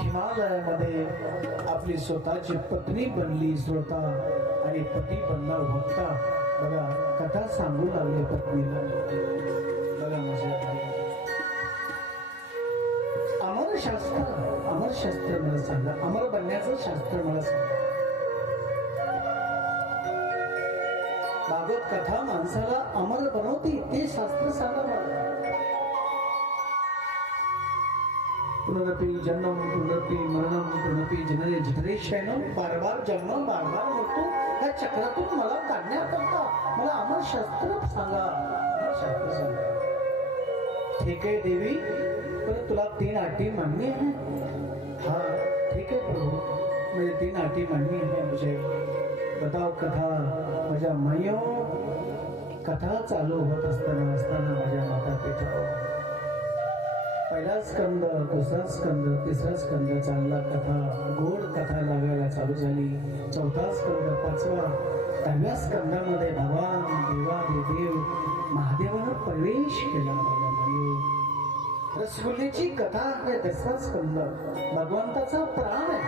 हिमालयामध्ये आपली स्वतःची पत्नी बनली श्रोता आणि पती बनला भक्ता बघा कथा सांगू लागले पत्नीला. बघा माझ्या अमर शास्त्र अमर शास्त्र मला सांगा. अमर बनण्याचं शास्त्र मला सांगा. भागवत कथा माणसाला अमर बनवते ते शास्त्र सांगा मला. पुनरपि जन्म पुनरपि मरणम पुनरपि जनने जितरे शयनम बार बार जन्म बार बार मृत्यू ह्या चक्रातून मला काढण्याकरता मला अमर शास्त्र सांगा. अमर शास्त्र सांगा. ठीक आहे देवी पण तुला तीन अटी मान्य आहे हा ठीक आहे प्रभू. म्हणजे तीन अटी मान्य आहे म्हणजे बताव कथा माझ्या मायो कथा चालू होत असताना असताना माझ्या माता पिता पहिला स्कंद दुसरा स्कंद तिसरा स्कंद चांगला कथा गोड कथा लागायला चालू झाली. चौथा स्कंद पाचवा. दहाव्या स्कंदामध्ये भगवान देवादेव महादेवानं प्रवेश केला. रसगुल्ल्याची कथा आहे दसरा स्कंद. भगवंताचा प्राण आहे.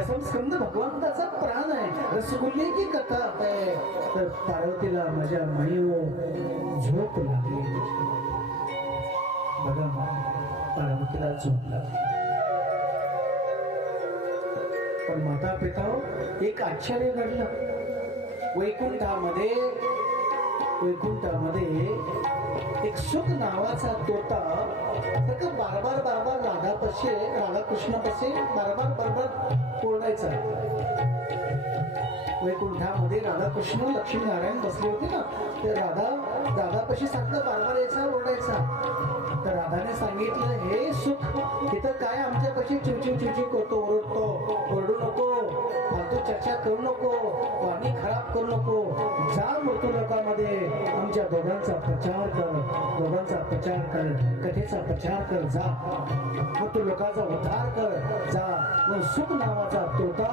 दसम स्कंद भगवंताचा प्राण आहे. रसगुल्ल्याची कथा आहे. तर पार्वतीला माझ्या मायो झोप लागली. बघा पार्वतीला झोपला. पण माता पिता एक आश्चर्य घडलं. वैकुंठामध्ये वैकुंठामध्ये एक सुख नावाचा तोता त्याचा बारबार बारबार राधा पशे राधाकृष्ण पशे बारबार बारबार ओरडायचा वैकुंठामध्ये राधाकृष्ण लक्ष्मीनारायण बसले होते ना. ते राधा राधापाशी सारखं बारबार यायचा ओरडायचा. तर राधाने सांगितलं हे सुख इथं काय आमच्यापाशी चिवचिव चिवचिव करतो ओरडतो? ओरडू नको फालतू चर्चा करू नको पाणी खराब करू नको जा मृत्यू लोकांमध्ये आमच्या दोघांचा प्रचार कर दोघांचा प्रचार कर कथेचा प्रचार कर जा. मृत्यू लोकांचा उद्धार कर जा. मग सुख नावाचा तोता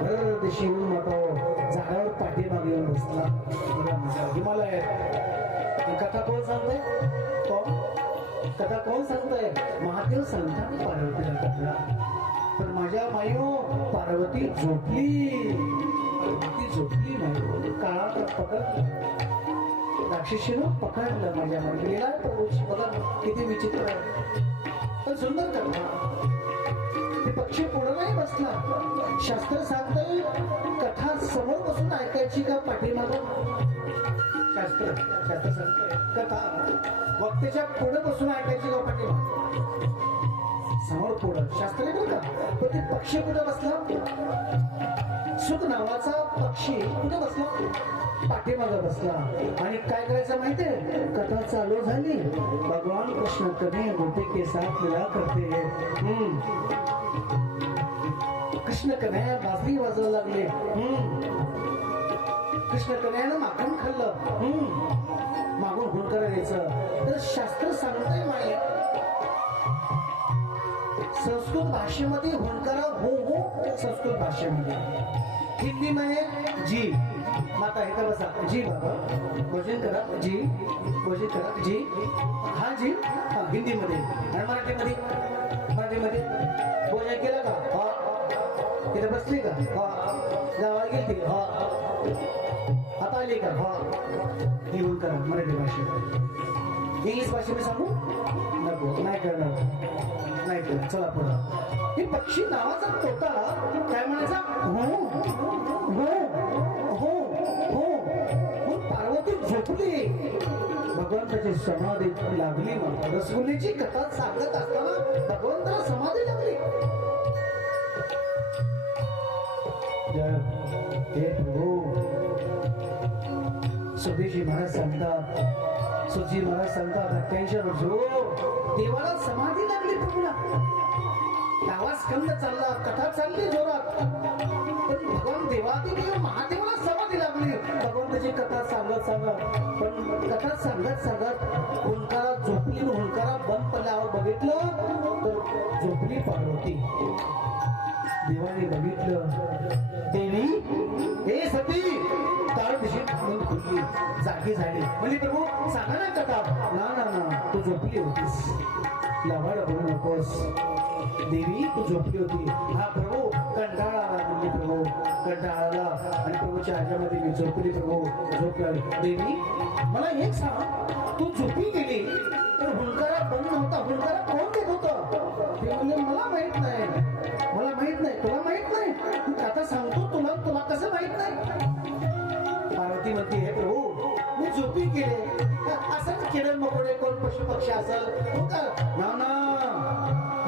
भर दिशी येऊन नको झाडावर पाठीमागे येऊन बसला. बघा हिमालयात. कथा कोण सांगते? कोण? कथा कोण सांगताय? महादेव सांगतात पार्वतीला कथा. पण माझ्या मायो पार्वती झोपली. ती झोपली मायो काळा पकड. राक्षसीनं पकडलं माझ्या मंडळीला प्रभूची बघा किती विचित्र आहे. पण सुंदर कथा. ते पक्षी पुढं नाही बसला. शास्त्र सांगतंय कथा समोर बसून ऐकायची का पाठीमागं? शास्त्र शास्त्र कथा. पुढे बसून ऐकायची का समोर पुढं शास्त्र आहे का? पण ते पक्षी कुठं बसला? सुख नावाचा पक्षी कुठं बसला? पाठीमाग बसला. आणि काय करायचं माहितीये कथा चालू झाली. भगवान कृष्ण कधी मोठे के साथ मिला करते? हम्म. कृष्ण कन्हैया बासरी वाजवायला लागले. हम्म. कृष्ण कन्यानं माखण खाल्लं. हम्म. मागून हुंकार द्यायचं तर शास्त्र सांगतंय माई संस्कृत भाषेमध्ये हुंकारा हो हो संस्कृत भाषेमध्ये. हिंदी मध्ये जी. माता हे बसा जी बाबा. भोजन करा जी. भोजन करा जी. हा जी. हा हिंदीमध्ये. आणि मराठीमध्ये. मराठीमध्ये. भोजन केलं का? हा. तिथे बसली का? हो. हा. गावाला गेली हा. हो. आता आली का? हो. हा. लिहून करा मराठी भाषेत. इंग्लिश भाषेमध्ये सांगू? नको नाही करणार नाही करणार चला पुढं. हे पक्षी नावाचा तोता काय म्हणायचा? हो. हो. हो. हो. हो. पार्वती झोपली. भगवंताची समाधी लागली मग रसगुल्लीची कथा सांगत असताना भगवंताला समाधी लागली. सुखदेवजी महाराज सांगतात सुजी महाराज सांगतात अठ्ठ्याऐंशी वर्ष हो देवाला समाधी लागली पूर्ण. गावात स्कंद चालला कथा चालली जोरात. पण भगवान देवादिदेव महादेवाला समाधी लागली. भगवंताची कथा सांगत सांगत पण कथा सांगत सांगत हुंकारा झोपली हुंकारा बंद पडल्यावर बघितलं तर झोपली पार्वती. देवाने बघितलं. देवी जागी झाली. म्हणजे प्रभू सांगा ना कथा ना ना ना. तू झोपली होतीस. लवाड बोलू नकोस. देवी तू झोपली होती. हा प्रभू कंटाळा आला म्हणजे प्रभू. कंटाळा आला. आणि प्रभूच्या आजामध्ये मी झोपली प्रभू. झोप देवी मला एक सांग. तू झोपी गेली तर हुलकारा बंद नव्हता हुलकारा कोण देत होतं? ते म्हणजे मला माहीत नाही. मला माहीत नाही. तुला माहीत नाही? आता सांगतो तुला. तुला कसं माहीत नाही? पार्वती म्हणते हे प्रभू मी झोपी असं किरण मकोडे कोण पशु पक्षी असल हो ना ना.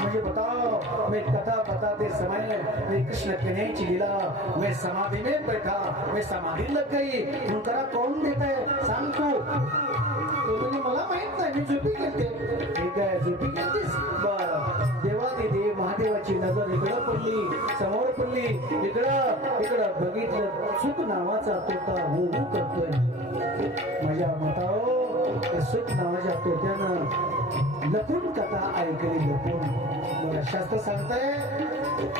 मुझे बताओ मैं कथा बताते समय मैं कृष्ण कन्हैया की लीला मैं समाधि में बैठा मैं समाधि लग गई। हुंकारा कौन देता है? सांग तू। तो म्हणे, मला माहीत नाही मी झोपी गेलते. ठीक आहे झोपी गेलतीस? बर. देवादी देव महादेवाची नजर इकडं पडली समोर पडली. इकडं इकडं बघितलं सुख नावाचा तोटा हो करतोय माझ्या मताओ त्या सुख नावाच्या तोट्यानं लपून कथा ऐकली लपून. मला शास्त्र सांगताय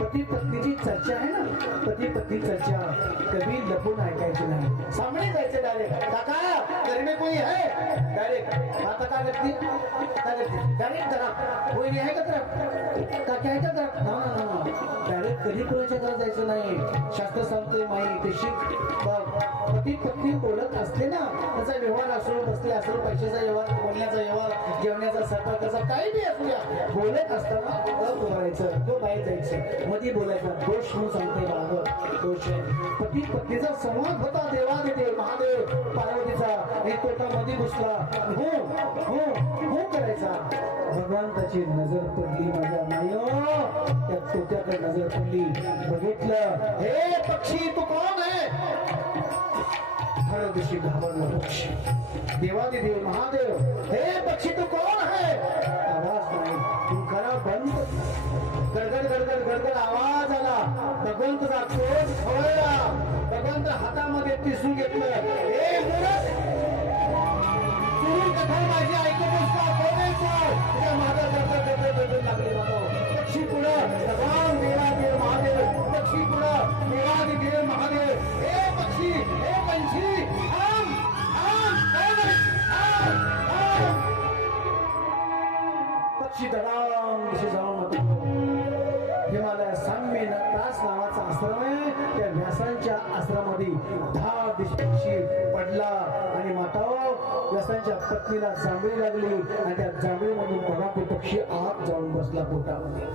पती पत्नीची चर्चा आहे ना? पती पत्नी चर्चा कधी लपून ऐकायची नाही. सामने जायचे डायरेक्ट काका करणे कोणी आहे? डायरेक्ट आता काय लगती काय डायरेक्ट जरा. कोणी आहे का तर? काकी आहे का डायरेक्ट कधी कोणाच्या घरात जायचं नाही. शास्त्र सांगतोय माई ते शिक बघ. पती पत्नी ओळख असते ना त्याचा व्यवहार असो बसले असो पैशाचा व्यवहार बोलण्याचा व्यवहार जेवण्याचा स्वयंपाकाचा काही बी असू द्या. बोलत असताना तर बोलायचं? तो बाहेर जायचं? मध्ये बोलायचा. दोष म्हणून सांगते बाबा दोष आहे. पती पत्नीचा संवाद होता देवा देवादिदेव महादेव पार्वतीचा. एक तोटा मध्ये घुसला. हो हो हो करायचा. भगवंताची नजर पडली माझ्या मायो त्या तोट्याकडे नजर पडली. बघितलं. हे पक्षी तू कोण आहे? हळदशी घाबरला पक्षी. देवादी देव महादेव हे पक्षी तू कोण आहे? आवाज नाही. तू खरा बंद. गडगड गडगड गडगड आवाज आला. भगवंतचा क्रोध खवळला भगवंत हातामध्ये पिसून घेतलं. हे मुरत चुरून कथा माझी ऐकत असता कोण आहे तू? तुझ्या मागं लागले बाबा. पक्षी दिवशी पडला आणि माताओ व्यसांच्या पत्नीला जांभळी लागली आणि त्या जांभळीमधून बघा तो पक्षी आत जाऊन बसला पोटामध्ये.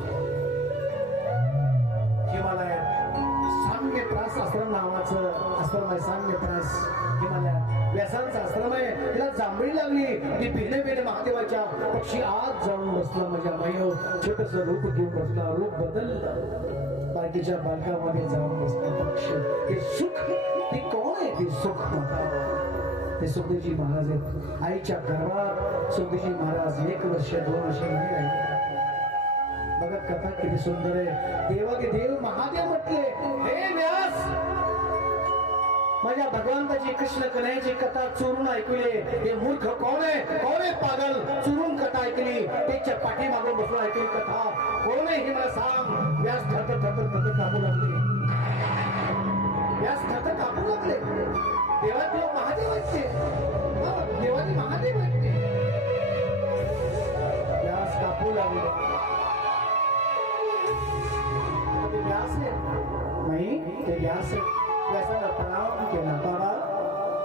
हिमालयात साम्य त्रास आश्रम नावाचं आश्रम आहे साम्य त्रास हिमालयात. व्यासांचा आश्रम आहे तिला जांभळी लागली. ती बिले बिले महादेवाच्या पक्षी आज जाऊन बसला माझ्या मायो छोटस रूप घेऊन बसला. रूप बदललं. बाकीच्या बालकामध्ये जाऊन बसला पक्षी. हे सुख? ते कोण आहे ते सुख? ते सुखदेवजी महाराज आहेत. आईच्या गर्भात सुखदेवजी महाराज एक वर्ष दोन वर्ष नाही राहिले. बघा कथा किती सुंदर आहे. देवागे देव महादेव म्हटले या भगवंताची कृष्ण कन्याची कथा चोरून ऐकली. हे मूर्ख कोण आहे? कोण आहे पागल? चोरून कथा ऐकली. त्याच्या पाठीमागून बसून ऐकली कथा. कोण आहे हे मला सांग? व्यास थरथर थरथर थरथर कापू लागले व्यास थरथर कापू लागले देवा तुला महादेव ऐकते हो, देवाने महादेव आहेत व्यास कापू लागले. व्यास आहे नाही ते व्यास आहे व्यासाला प्रणाम केला बाबा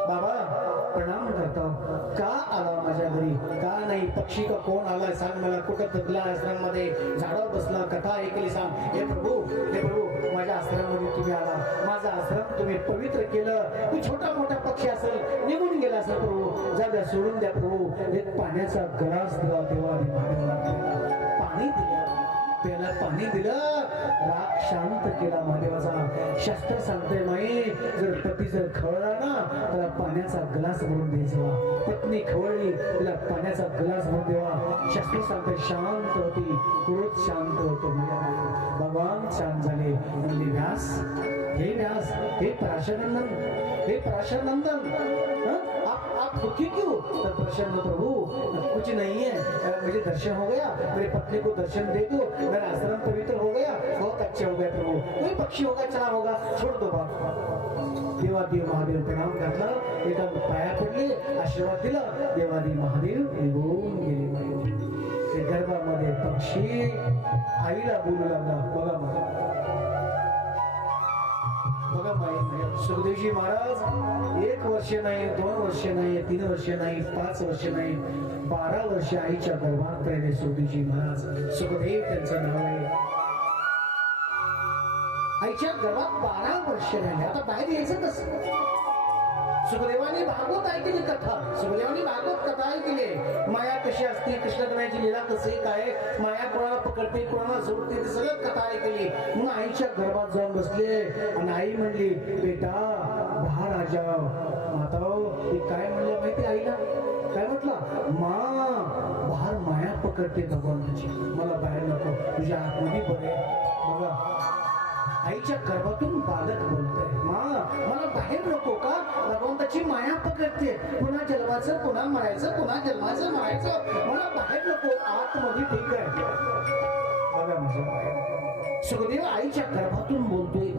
बाबा प्रणाम करतो का आला माझ्या घरी का नाही पक्षी का कोण आलाय सांग मला कुठं दबला आश्रममध्ये झाडावर बसला कथा ऐकली सांग हे प्रभू हे प्रभू माझ्या आश्रममध्ये तुम्ही आला माझा आश्रम तुम्ही पवित्र केलं तू छोटा मोठा पक्षी असेल. निघून गेला असेल प्रभू जा द्या सोडून द्या प्रभू एक पाण्याचा गलास दिला देवा पाणी दिलं त्याला पाणी दिलं. राग शांत केला महादेवाचा. शास्त्र सांगते माई जर पती जर खवळला ना त्याला पाण्याचा ग्लास भरून द्यायचा. पत्नी खवळली तिला पाण्याचा ग्लास भरून देवा. शास्त्र सांगते शांत होती. क्रोध शांत होतो भगवान शांत झाले. म्हणजे व्यास हे व्यास हे प्राशनंदन हे प्राशनंदन दुखी क्यों तब प्रसन्न प्रभु कुछ नहीं है। मुझे दर्शन हो गया, मेरे पत्नी को दर्शन दे दो, मेरा आश्रम पवित्र हो गया, बहुत अच्छे हो गए प्रभु। कोई पक्षी होगा चला होगा, छोड़ दो बात। देवादेव महादेव प्रणाम घातला एका पाया पडले आशीर्वाद दिला। देवादेव महादेव निघून गेले गर्भामध्ये पक्षी, आईला बोलू लागला बघा मला सुखदेवजी महाराज एक वर्ष नाही दोन वर्ष नाही तीन वर्ष नाही पाच वर्ष नाही बारा वर्ष आईच्या गर्भात पहिले सुखदेवजी महाराज सुखदेव त्यांचं नाव आहे. आईच्या गर्भात बारा वर्ष राहिले. आता बाहेर यायचं कसं? सुखदेवानी भागवत ऐकली कथा. सुखदेवानी भागवत कथा ऐकली. कशी असते कृष्णगणाची लीला कसे काय माया कोणाला पकडते कोणाला सोडते ते सगळं कथा ऐकली. मग आईच्या गर्भात जाऊन बसले. आणि आई म्हणली बेटा महाराजा माता हे काय म्हणलं माहिती आईला? काय म्हटलं? मा बाहेर माया पकडते भगवंताची मला बाहेर नको. तुझ्या आतमध्ये बरे बघा. आईच्या गर्भातून बालक बोलतोय मा मला बाहेर नको का? भगवंताची माया पकडते. पुन्हा जन्माचं पुन्हा मरायचं पुन्हा जन्माचं मरायचं. मला बाहेर नको. आतमध्ये ठीक आहे. बघा माझं सुखदेव आईच्या गर्भातून बोलतोय.